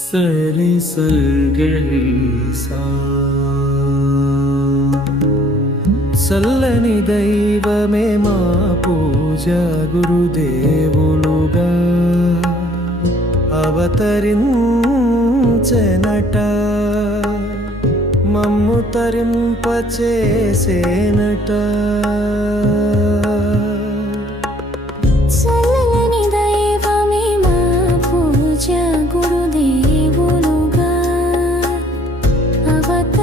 సరి సల్గరి సా చల్లని దైవమే మా పూజ గురుదేవులుగా అవతరించెనట మమ్ము తరింపచేసేనట. చల్లని దైవమే మా పూజ గురుదేవులుగా అవతరించెనట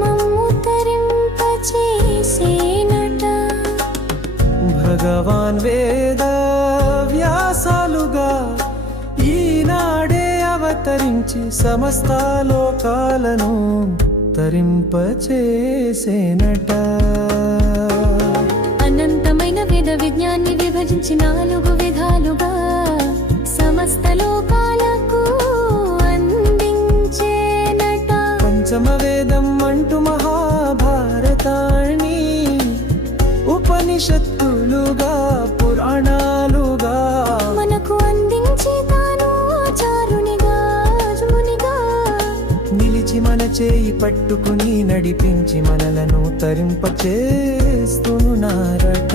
మమ్ము తరింపచేసేనట. భగవాన్ వేద వ్యాసాలుగా ఈనాడే అవతరించి సమస్త లోకాలను తరింపచేసేనట. అనంతమైన వేద విజ్ఞాన్ని విభజించి 4 విధాలుగా సమస్త లోకాలకు అందించేనట. పంచమ వేదం అంటూ మహాభారతాన్ని ఉపనిషత్తులుగా పురాణాలుగా మనకు అందించి తాను ఆచారునిగా రాజునిగా నిలిచి మన చేయి పట్టుకుని నడిపించి మనలను తరింపచేస్తున్నారట.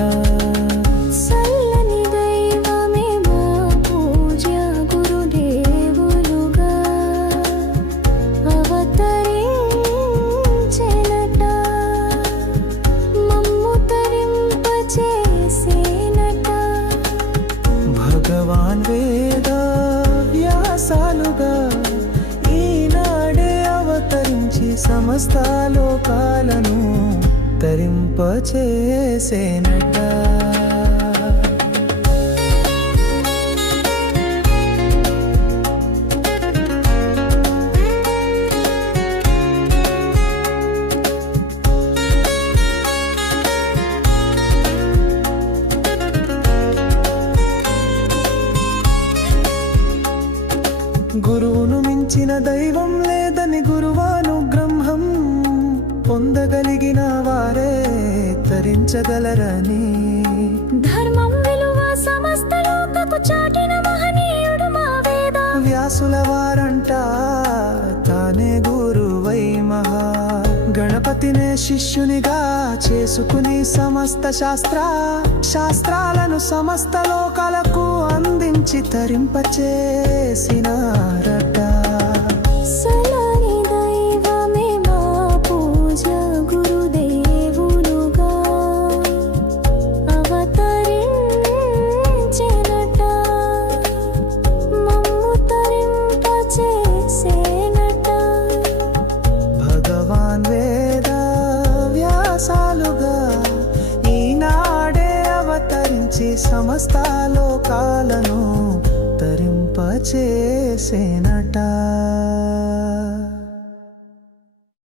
చల్లని దైవమే మా పూజ గురుదేవులుగా అవతరించెనట మమ్ము తరింపచేసేనట. భగవాన్ వేద వ్యాసాలుగా ఈనాడే అవతరించి సమస్త లోకాలను తరింపచేసేనట. గురువును మించిన దైవం లేదని గురువానుగ్రహం పొందగలిగిన వారే తరించగలరని ధర్మం విలువ సమస్త లోకకు చాటిన మహనీయుడు మా వేద వ్యాసుల వారంట తానే గురువై మహా గణపతినే శిష్యునిగా చేసుకుని సమస్త శాస్త్రాలను సమస్త లోకాలకు అందించి తరింపచేసినారట. చల్లని దైవమే మా పూజ గురుదేవులుగా అవతరించెనట మమ్ము తరింపచేసేనట. భగవాన్ వేద వ్యాసాలుగా ఈనాడే అవతరించి సమస్త లోకాలను తరింపచేసేనట.